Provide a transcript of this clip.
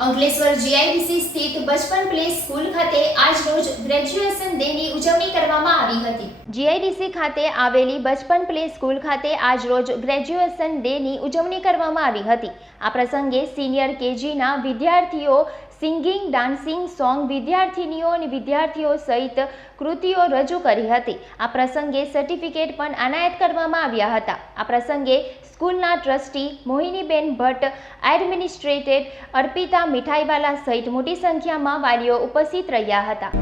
Ankleshwar GIDC સ્થિત બચપન play school ખાતે આજરોજ ગ્રેજ્યુએશન ડેની ઉજવણી કરવામાં આવી હતી। જીઆઈડીસી ખાતે આવેલી બચપન પ્લે સ્કૂલ ખાતે આજરોજ ગ્રેજ્યુએશન ડેની ઉજવણી કરવામાં આવી હતી। આ પ્રસંગે સિનિયર કેજીના વિદ્યાર્થીઓ સિંગિંગ, ડાન્સિંગ, સોંગ, વિદ્યાર્થીનીઓ અને વિદ્યાર્થીઓ સહિત કૃતિઓ રજૂ કરી હતી। આ પ્રસંગે સર્ટિફિકેટ પણ એનાયત કરવામાં આવ્યા હતા। આ પ્રસંગે સ્કૂલના ટ્રસ્ટી મોહિનીબેન ભટ્ટ, એડમિનિસ્ટ્રેટર અર્પિતા મીઠાઈવાલા સહિત મોટી સંખ્યામાં વાલીઓ ઉપસ્થિત રહ્યા હતા।